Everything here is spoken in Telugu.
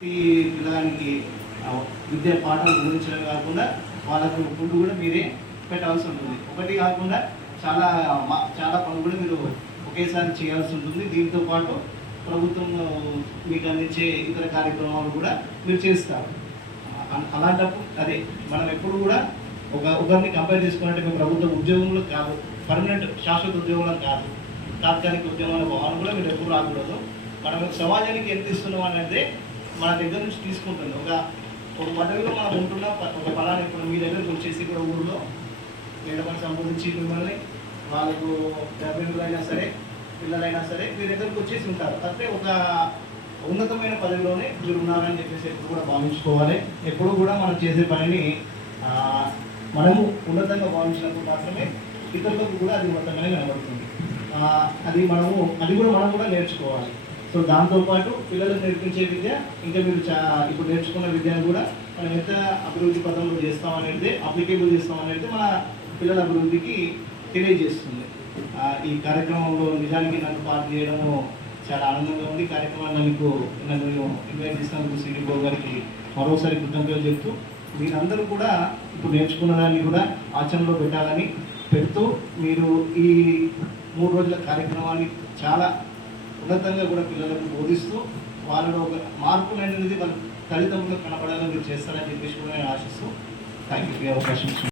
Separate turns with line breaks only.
ఈ పిల్లగానికి విద్య పాఠాలు బోధించడం కాకుండా వాళ్ళకు ఫుడ్ కూడా మీరే పెట్టాల్సి ఉంటుంది. ఒకటి కాకుండా చాలా మా- చాలా పనులు కూడా మీరు ఒకేసారి చేయాల్సి ఉంటుంది. దీంతో పాటు ప్రభుత్వం మీకు అందించే ఇతర కార్యక్రమాలు కూడా మీరు చేస్తారు. అలాంటప్పుడు అదే మనం ఎప్పుడు కూడా ఒక ఒకరిని కంపేర్ చేసుకున్నట్టు మేము ప్రభుత్వ ఉద్యోగంలో కాదు పర్మనెంట్ శాశ్వత ఉద్యోగంలో కాదు తాత్కాలిక ఉద్యోగాల భావన కూడా మీరు ఎప్పుడు రాకూడదు. మనం సమాజానికి ఎంత ఇస్తున్నాం అనేది మన దగ్గర నుంచి తీసుకుంటుంది. ఒక ఒక పదవిలో మనం ఉంటున్న ఒక పలానా ఇప్పుడు మీ దగ్గరకు వచ్చేసి కూడా ఊళ్ళో మేడమని సంబంధించి మిమ్మల్ని వాళ్ళకు గర్భిణులైనా సరే పిల్లలైనా సరే మీ దగ్గరకు వచ్చేసి ఉంటారు. అంటే ఒక ఉన్నతమైన పదవిలోనే మీరు ఉన్నారని చెప్పేసి ఎప్పుడు కూడా భావించుకోవాలి. ఎప్పుడు కూడా మనం చేసే పనిని మనము ఉన్నతంగా భావించినప్పుడు మాత్రమే ఇతరులకు కూడా అది ఉన్నతంగానే కనబడుతుంది. అది మనము అది కూడా మనం కూడా నేర్చుకోవాలి. సో దాంతోపాటు పిల్లలకు నేర్పించే విద్య ఇంకా మీరు చా ఇప్పుడు నేర్చుకున్న విద్యను కూడా మనం ఎంత అభివృద్ధి పదంలో చేస్తామనేది అప్లికేబుల్ చేస్తామనేది మన పిల్లల అభివృద్ధికి తెలియజేస్తుంది. ఈ కార్యక్రమంలో నిజానికి నన్ను పార్ట్ చేయడము చాలా ఆనందంగా ఉంది. కార్యక్రమాన్ని మీకు నన్ను ఇన్వైట్ చేసినందుకు సిడిపో గారికి మరోసారి కృతజ్ఞతలు చెప్తూ మీరందరూ కూడా ఇప్పుడు నేర్చుకున్న దాన్ని కూడా ఆచరణలో పెట్టాలని పెడుతూ మీరు ఈ మూడు రోజుల కార్యక్రమాన్ని చాలా ఉన్నతంగా కూడా పిల్లలకు బోధిస్తూ వాళ్ళలో ఒక మార్పు అనేది వాళ్ళ తల్లిదండ్రులకు కనబడాలని మీరు చేస్తారని చెప్పేసి కూడా నేను ఆశిస్తూ థ్యాంక్ యూ అవకాశం